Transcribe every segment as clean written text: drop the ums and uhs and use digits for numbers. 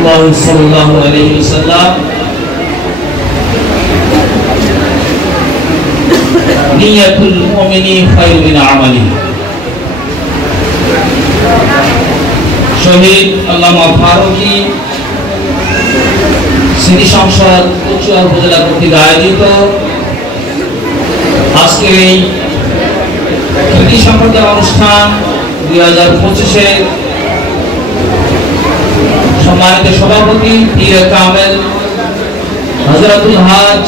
রাসূলুল্লাহ সাল্লাল্লাহু আলাইহি ওয়াসাল্লাম নিয়াতুল মুমিনি খায়রুম মিন আমালি। শহীদ আল্লামা ফারুকী স্মৃতি সংসদ কচুয়া উপজেলা কর্তৃক আয়োজিত আজকের এই কৃতি সম্পর্কের অনুষ্ঠান 2025-এর সম্মানিত সভাপতি পীর কামেল হযরতুল হাজ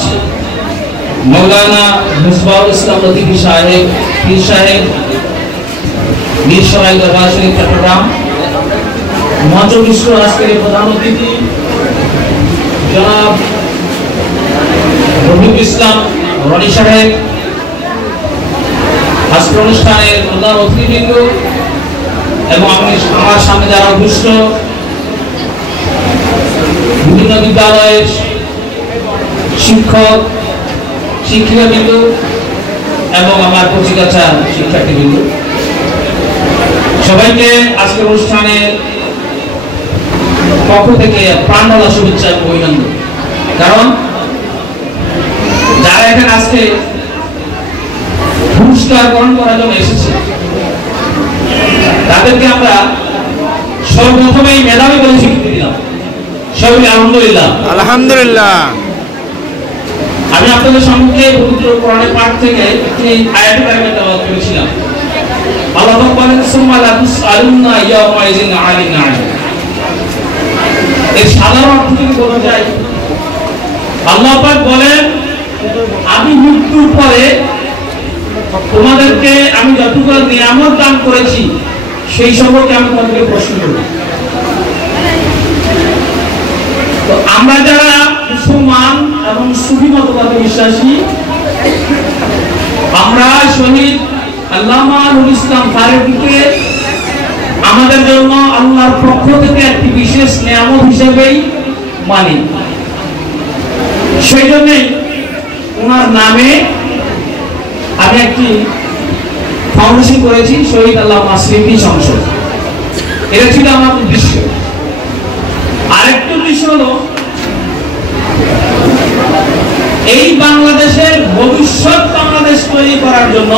মৌলানা মুসবাহুল ইসলাম লতিফি সাহেব পীর সাহেব মিরসরাই দরবার শরীফ চট্টগ্রাম, মঞ্চবিষ্ট আজকের প্রধান অতিথি জনাব রফিকুল ইসলাম রনি সাহেব, আজকের অনুষ্ঠানের প্রধান অতিথিবৃন্দ এবং আমার সামনে যারা উপস্থিত বিভিন্ন বিদ্যালয়ের শিক্ষক শিক্ষিকাবৃন্দ এবং আমার কচিকাঁচা শিক্ষার্থীবৃন্দ, সবাইকে আজকের অনুষ্ঠানের পক্ষ থেকে প্রাণঢালা শুভেচ্ছা এবং অভিনন্দন। কারণ যারা এখানে আজকে পুরস্কার গ্রহণ করার জন্য এসেছে তাদেরকে আমরা সর্বপ্রথমেই মেধাবী বলে স্বীকৃতি দিলাম। সবাই আলহামদুলিল্লাহ। আলহামদুলিল্লাহ। আমি আপনাদের সম্মুখে পবিত্র কোরআনের পাঠ থেকে একটি আয়াত কারিমা তেলাওয়াত করেছিলাম। আল্লাহ পাক বলেন সুম্মা লা তুসআলুনা ইয়াওমাইযিন আনিন নাঈম। এর সাধারণ অর্থ থেকে বোঝা যায় আল্লাহ পাক বলেন আমি মৃত্যুর পরে তোমাদেরকে আমি যতটুকু নিয়ামত দান করেছি সেই সম্পর্কে আমি তোমাদেরকে প্রশ্ন করব। তো আমরা যারা মুসলমান এবং সুফি মতবাদে বিশ্বাসী, আমরা শহীদ আল্লামা নুরুল ইসলাম ফারুকীকে আমাদের জন্য আল্লাহর পক্ষ থেকে একটি বিশেষ নিয়ামত হিসেবেই মানি। সেই জন্যই ওনার নামে আমি একটি ফাউন্ডেশন করেছি, শহীদ আল্লামা স্মৃতি সংসদ। এটা ছিল আমার উদ্দেশ্য। আরেকটি উদ্দেশ্য হলো এই বাংলাদেশের ভবিষ্যৎ বাংলাদেশ তৈরি করার জন্য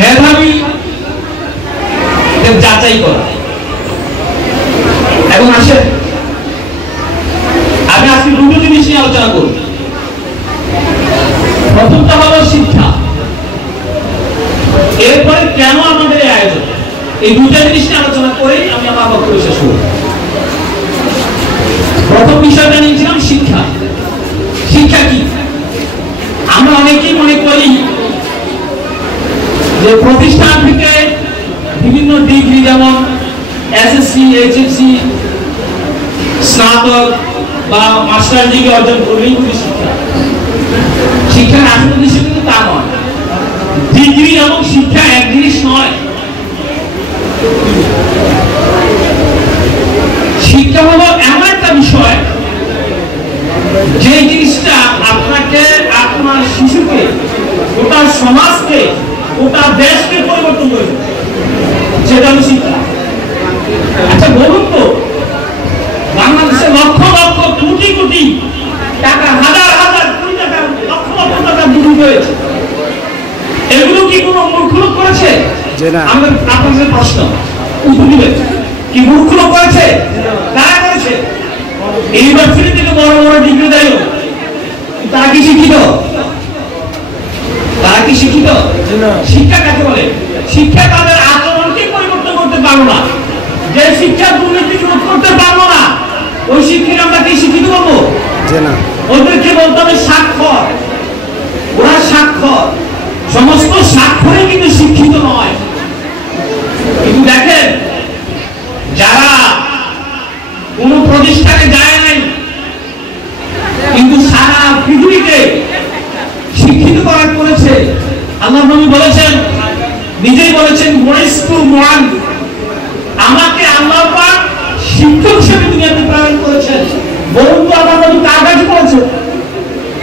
মেধাবী যাচাই করা। এবং আসে আমি আজকে দুটো জিনিস নিয়ে আলোচনা করব। প্রথমটা হলো শিক্ষা, এরপরে কেন আমাদের এই আয়োজন। এই দুটো জিনিস নিয়ে আলোচনা করে আমি আমার বক্তব্য শেষ করব। প্রথম বিষয়টা নিয়েছিলাম শিক্ষা। শিক্ষা কি? আমরা অনেকেই মনে করি যে প্রতিষ্ঠান থেকে বিভিন্ন ডিগ্রি যেমন এসএসসি, এইচএসসি, স্নাতক বা মাস্টার ডিগ্রি অর্জন করলেই কিন্তু শিক্ষা। শিক্ষার আসল উদ্দেশ্য কিন্তু তা নয়। ডিগ্রি এবং শিক্ষা এক জিনিস নয়। শিক্ষা হলো এমন একটা বিষয় যে জিনিসটা আপনাকে, আপনার শিশুকে, গোটা সমাজকে, গোটা দেশকে পরিবর্তন করে দেবে। সেটা হলো শিক্ষা। আচ্ছা বলুন তো, বাংলাদেশে লক্ষ লক্ষ কোটি কোটি টাকা, হাজার হাজার কোটি টাকা, লক্ষ লক্ষ টাকা বিনিয়োগ হয়েছে, এগুলো কি কোনো মূর্খ লোক করেছে? আমাদের আপনাদের প্রশ্ন উত্তর দিবেন। কি মূর্খ লোক করেছে? কারা করেছে? ইউনিভার্সিটি থেকে বড় বড় ডিগ্রি দেয়, তারা কি শিক্ষিত? তারা কি শিক্ষিত? শিক্ষা কাকে বলে? শিক্ষা তাদের আচরণকে পরিবর্তন করতে পারবো না। যে শিক্ষা দুর্নীতি রোধ করতে পারবো না, ওই শিক্ষাকে আমরা কি শিক্ষিত বলবো? ওদেরকে বলতে হবে স্বাক্ষর। ওরা স্বাক্ষর। সমস্ত স্বাক্ষরে কিন্তু শিক্ষিত নয়। কিন্তু দেখেন, যারা কোন প্রতিষ্ঠানে যায় নাই কিন্তু সারা পৃথিবীকে শিক্ষিত করার করেছে, আল্লাহ নবী বলেছেন, নিজেই বলেছেন, আমাকে আল্লাহ পাক শিক্ষক হিসেবে দুনিয়াতে প্রেরণ করেছেন। বলুন তো আল্লাহ নবী কার কাছে করেছেন?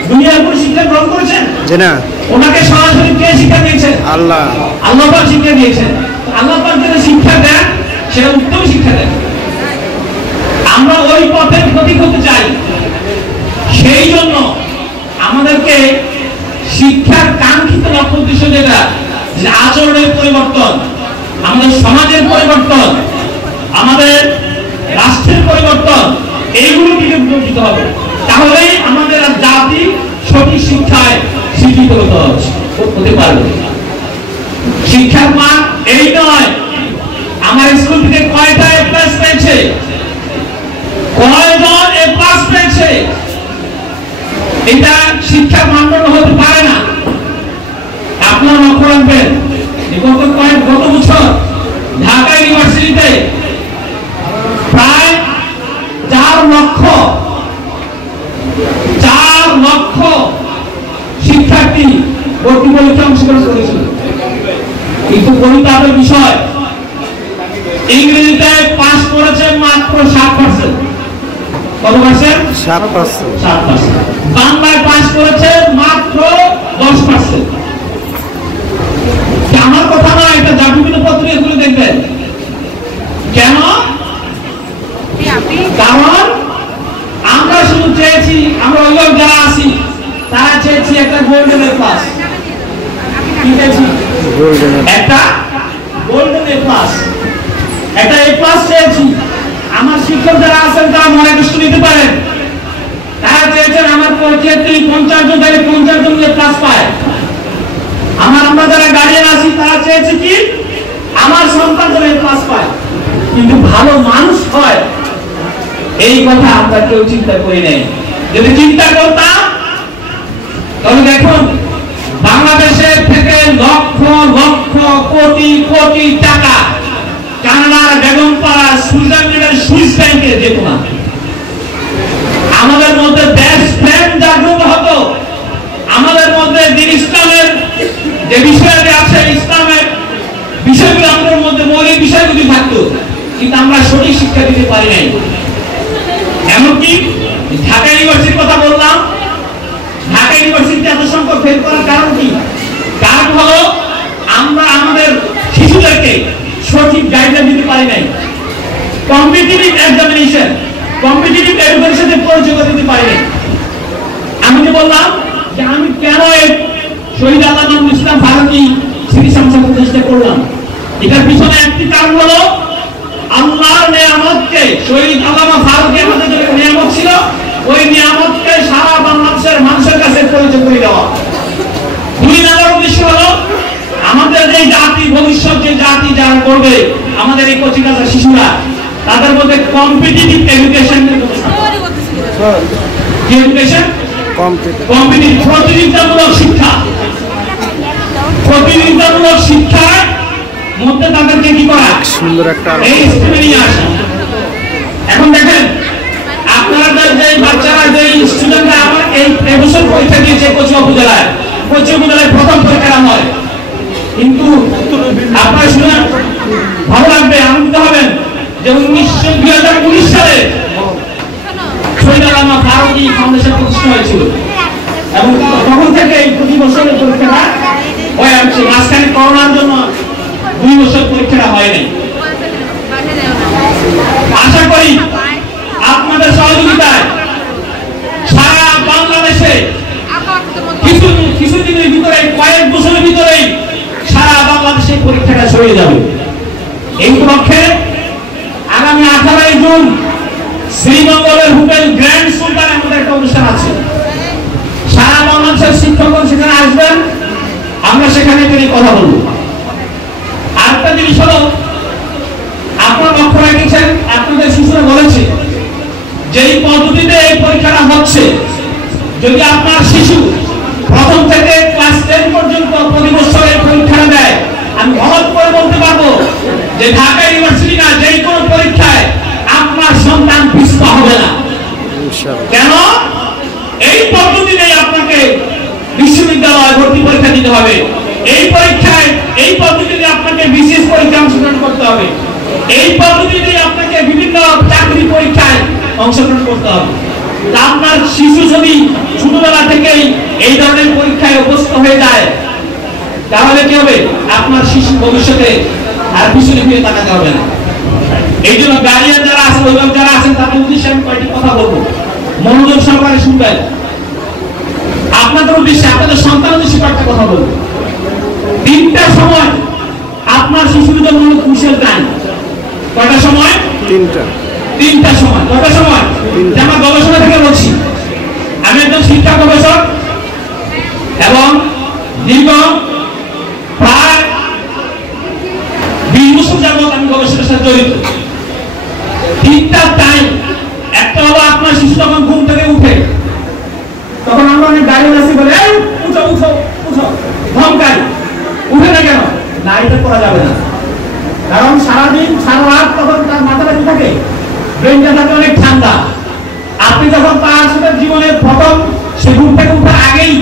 দুনিয়ার কোন শিক্ষা গ্রহণ করেছেন? না। ওনাকে সরাসরি কে শিক্ষা দিয়েছেন? আল্লাহ। আল্লাহ পাক শিক্ষা দিয়েছেন। আল্লাহ পাক যেটা শিক্ষা দেন সেটা উত্তম শিক্ষা দেন। আমরা ওই পথের প্রতীক হতে চাই। সেই জন্য আমাদেরকে শিক্ষার কাঙ্ক্ষিত লক্ষ্য উদ্দেশ্য যেটা, আচরণের পরিবর্তন, আমাদের সমাজের পরিবর্তন, আমাদের রাষ্ট্রের পরিবর্তন, এইগুলো দিকে বিকশিত হবে। তাহলেই আমাদের জাতি সঠিক শিক্ষায় শিক্ষিত হতে পারবে। শিক্ষার মান এই নয় আমার স্কুল থেকে কয়টা এ প্লাস পেয়েছে, কয়জন এ প্লাস পেয়েছে, এটা শিক্ষার মানদণ্ড হতে পারে না। আপনারা লক্ষ্য রাখবেন গত বছর ঢাকা ইউনিভার্সিটিতে প্রায় 4 লক্ষ শিক্ষার্থী ভর্তি পরীক্ষা অংশগ্রহণ করেছিল। কিন্তু পরিতাপের বিষয়, ইংরেজিতে পাস করেছে মাত্র 7%। কত পার্সেন্ট? 7%। বাংলায় পাস করেছে মাত্র 10%। আমার কথা না, এটা যা বিভিন্ন পত্রিকাগুলো দেখবেন। কেন? কারণ আমরা শুধু চেয়েছি, আমরা অভিভাবক যারা আছি তারা চেয়েছি একটা গোল্ডেন এ প্লাস। কি চেয়েছি? একটা গোল্ডেন এ প্লাস, একটা এ প্লাস চেয়েছি। আমার শিক্ষক যারা আছেন তারা মনে কষ্ট নিতে পারেন, তারা চেয়েছেন আমার ক্ষেত্রে 50 জন থেকে 50 জন এ প্লাস পায়। আমরা যারা গার্ডিয়ান আছি তারা চেয়েছে কি আমার সন্তান যেন এ প্লাস পায়, কিন্তু ভালো মানুষ হয় এই কথা আমরা কেউ চিন্তা করি নাই। যদি চিন্তা করতাম তাহলে দেখুন বাংলাদেশের থেকে লক্ষ লক্ষ কোটি কোটি টাকা কানাডার বেগমপাড়া, সুইজারল্যান্ডের সুইস ব্যাংকে যেত না। আমাদের মধ্যে দেশ প্রেম জাগ্রত হতো, আমাদের মধ্যে দিন ইসলামের যে বিষয়টি আছে, ইসলামের বিষয়গুলো আমাদের মধ্যে মৌলিক বিষয়গুলি থাকতো, কিন্তু আমরা সঠিক শিক্ষা দিতে পারি নাই। এমনকি ঢাকা ইউনিভার্সিটির কথা বললাম, ঢাকা ইউনিভার্সিটিতে এত সংখ্যক ফেল করার কারণ কি? কারণ হলো আমরা আমাদের শিশুদেরকে সঠিক গাইডলাইন দিতে পারি নাই। কম্পিটিটিভ এক্সামিনেশন, কম্পিটিটিভ এডুকেশনে পরিচয় দিতে পারি নাই। আমি যে বললাম যে আমি কেন শহীদ আল্লামা ইসলাম ফারুকী স্মৃতি সংসদ প্রতিষ্ঠা করলাম, এটার পিছনে একটি কারণ হলো আল্লাহর নিয়ামতকে, শহীদ আল্লামা ফারুকী আমাদের যে নিয়ামত ছিল, ওই নিয়ামতকে সারা বাংলাদেশের মানুষের কাছে পরিচয় করে দেওয়া। 2 নম্বর উদ্দেশ্য হলো আমাদের যে জাতি, ভবিষ্যৎ যে জাতি যারা করবে, আমাদের এই কচিকাঁচা শিশুরা, তাদের মধ্যে কম্পিটিটিভ এডুকেশন, প্রতিযোগিতামূলক শিক্ষা, প্রতিযোগিতামূলক শিক্ষার মধ্যে তাদেরকে কি করা, সুন্দর একটা এই স্টেপে নিয়ে আসা। এখন দেখেন আপনারা যে বাচ্চারা, যে স্টুডেন্টরা আমার এই এবছর পরীক্ষা দিয়েছে কচুয়া উপজেলায়, প্রথম পরীক্ষা হয়, কিন্তু আপনারা শুনে ভালো লাগবে, আনন্দিত হবেন যে 2019 সালে শহীদ আল্লামা ফারুকী ফাউন্ডেশন প্রতিষ্ঠা হয়েছিল, এবং তখন থেকে এই প্রতি বছরের পরীক্ষাটা হয়ে আসছে। মাঝখানে করোনার জন্য 2 বছর পরীক্ষাটা হয়নি। আশা করি আপনাদের সহযোগিতায় সারা বাংলাদেশে কিছুদিনের ভিতরে, কয়েক বছরের ভিতরেই সারা বাংলাদেশে পরীক্ষাটা ছড়িয়ে যাবে। এই উপলক্ষে আগামী 18 জুন শ্রীমঙ্গলের হোটেল গ্র্যান্ড সুলতান আমাদের একটা অনুষ্ঠান আছে। সারা বাংলাদেশের শিক্ষকগণ সেখানে আসবেন, আমরা সেখানে কথা বলবো। আরেকটা জিনিস হলো, আপনারা লক্ষ্য রেখেছেন, আপনাদের শিশুরা বলেছে যেই পদ্ধতিতে এই পরীক্ষাটা হচ্ছে, যদি আপনার শিশু প্রথম থেকে ক্লাস 10 পর্যন্ত প্রতি বছর এই পরীক্ষাটা দেয়, আমি অবাক করে বলতে পারবো যে ঢাকা ইউনিভার্সিটি না, যে কোনো পরীক্ষায় আপনার সন্তান পিছপা হবে না। কেন? এই পদ্ধতিতেই আপনাকে বিশ্ববিদ্যালয় ভর্তি পরীক্ষা দিতে হবে, এই পরীক্ষায়, এই পদ্ধতিতে আপনাকে বিশেষ পরীক্ষা অংশগ্রহণ করতে হবে, এই পদ্ধতিতে আপনাকে বিভিন্ন চাকরি পরীক্ষায় অংশগ্রহণ করতে হবে। আপনার শিশু যদি ছোটবেলা থেকেই এই ধরনের পরীক্ষায় অভ্যস্ত হয়ে যায়, তাহলে কি হবে? আপনার শিশু ভবিষ্যতে আর পিছনে ফিরে তাকাতে হবে না। এই জন্য গার্ডিয়ান যারা আছেন, অভিভাবক যারা আছেন, তাদের উদ্দেশ্যে আমি কয়েকটি কথা বলবো, মনোযোগ সহকারে শুনবেন। আপনাদের উদ্দেশ্যে, আপনাদের সন্তান উদ্দেশ্যে কয়েকটা কথা বলবো। 3টার সময় আপনার শিশুর জন্য কুশল টাইম। কয়টা সময়? 3টার সময়। কয়টা সময়? আমার গবেষণা থেকে বলছি, আমি একজন শিক্ষা গবেষক এবং দীর্ঘ প্রায় 20 বছর যাবত আমি গবেষণার সাথে জড়িত। 3টা টাইম। একটা হলো আপনার শিশু যখন ঘুম থেকে উঠে, তখন আমরা অনেক গাড়ি আসি বলে উঠো উঠো উঠো, ধমকাই। উঠে না কেন? না, এটা করা যাবে না, কারণ সারাদিন সারা রাত তখন তার মাথাটা কি থাকে, ব্রেনটা থাকে অনেক ঠান্ডা। আপনি যখন তার সাথে জীবনের প্রথম সে ঘুম থেকে উঠার আগেই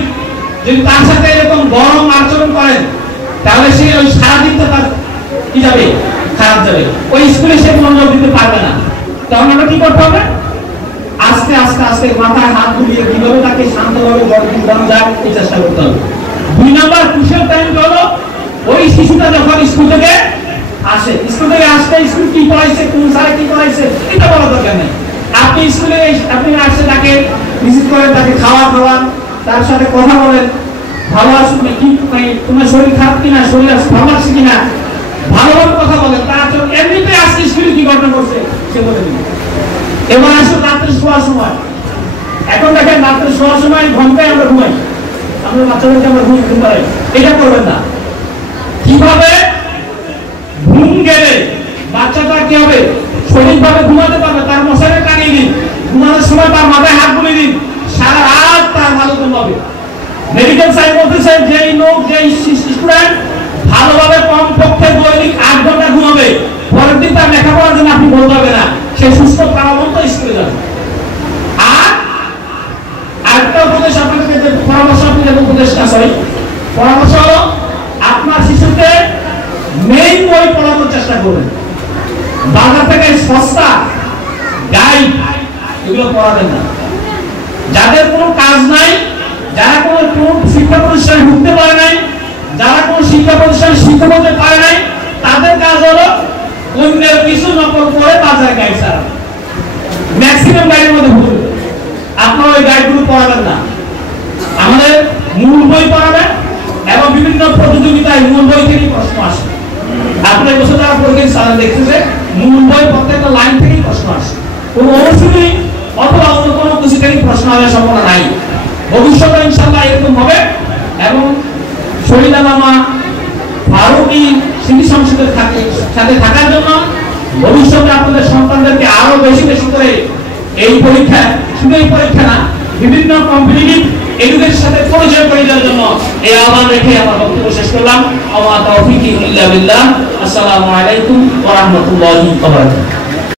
যদি তার সাথে এরকম গরম আচরণ করেন, তাহলে সে ওই সারাদিনটা তার কি যাবে, খারাপ যাবে। ওই স্কুলে সে মনোযোগ দিতে পারবে না। তখন আমরা কি করতে হবে? আস্তে আস্তে আস্তে মাথায় হাত বুলিয়ে কিভাবে তাকে শান্তভাবে গড়ানো যায় এই চেষ্টা করতে হবে। 2 নম্বর কুশল টাইম হলো ওই শিশুটা যখন স্কুল থেকে আসে, স্কুল থেকে আসতে স্কুল কি পড়াইছে, কোন স্যার কি পড়াইছে এটা বলা দরকার নেই। আপনি স্কুলে আপনি আসছে, তাকে ভিজিট করেন, তাকে খাওয়ান, তার সাথে কথা বলেন, ভালো আছো কি, তোমার শরীর খারাপ কিনা, শরীর ভালো আছে কিনা, ভালোভাবে কথা বলেন। তার জন্য এমনিতে আজকে স্কুলে কি ঘটনা করছে সে বলে দিন। এবার আসুন রাত্রে শোয়ার সময়। এখন দেখেন রাত্রে শোয়ার সময় ঘন্টায় আমরা ঘুমাই, আমরা বাচ্চাদেরকে আমরা ঘুম দিতে পারি, এটা করবেন না। কিভাবে ঘুম গেলে বাচ্চাটা কি হবে, সঠিকভাবে ঘুমাতে পারবে, তার মশারে টানিয়ে দিন, ঘুমানোর সময় তার মাথায় হাত বুলিয়ে দিন, সারা রাত তার ভালো ঘুম হবে। মেডিকেল সায়েন্স বলতেছে যেই লোক, যেই স্টুডেন্ট ভালোভাবে কমপক্ষে দৈনিক 8 ঘন্টা ঘুমাবে, পরের দিন তার লেখাপড়ার জন্য আপনি বলতে হবে না, সে সুস্থ প্রাণবন্ত স্কুলে যাবে। আর আরেকটা উপদেশ আপনাদেরকে, যে পরামর্শ আপনি যে উপদেশটা সরি পরামর্শ হলো, আপনার শিশুকে মেইন বই পড়ানোর চেষ্টা করবেন। বাজার থেকে সস্তা গাইড এগুলো পড়াবেন না। যাদের কোনো কাজ নাই, যারা কোনো শিক্ষা প্রতিষ্ঠানে ঢুকতে পারে নাই, যারা কোনো শিক্ষা প্রতিষ্ঠানে শিক্ষা করতে পারে নাই, তাদের কাজ হলো অন্যের কিছু নকল করে বাজারে গাইড ছাড়া। ম্যাক্সিমাম গাইডের মধ্যে ভুল। আপনারা ওই গাইডগুলো পড়াবেন না, আমাদের মূল বই পড়াবেন এবং বিভিন্ন প্রতিযোগিতায় মূল বই থেকেই প্রশ্ন আসে। আপনার বছর যারা পরীক্ষা সারা দেখতেছে, মূল বই প্রত্যেকটা লাইন থেকেই প্রশ্ন আসে। কোনো অনুশীলনী অথবা অন্য কোনো কিছু থেকেই প্রশ্ন আসার সম্ভাবনা নাই। ভবিষ্যতে ইনশাআল্লাহ এরকম হবে। এবং শহীদা মামা ফারুকী স্মৃতি সংসদের সাথে থাকার জন্য ভবিষ্যতে আপনাদের সন্তানদেরকে আরো বেশি বেশি করে এই পরীক্ষা, শুধু এই পরীক্ষা না, বিভিন্ন কম্পিটিটিভ এডুকেশনের সাথে পরিচয় করে দেওয়ার জন্য এই আহ্বান রেখে আমার বক্তব্য শেষ করলাম। ওয়া মা তাওফীকি ইল্লা বিল্লাহ। আসসালামু আলাইকুম ওয়া রাহমাতুল্লাহি ওয়া বারাকাতুহু।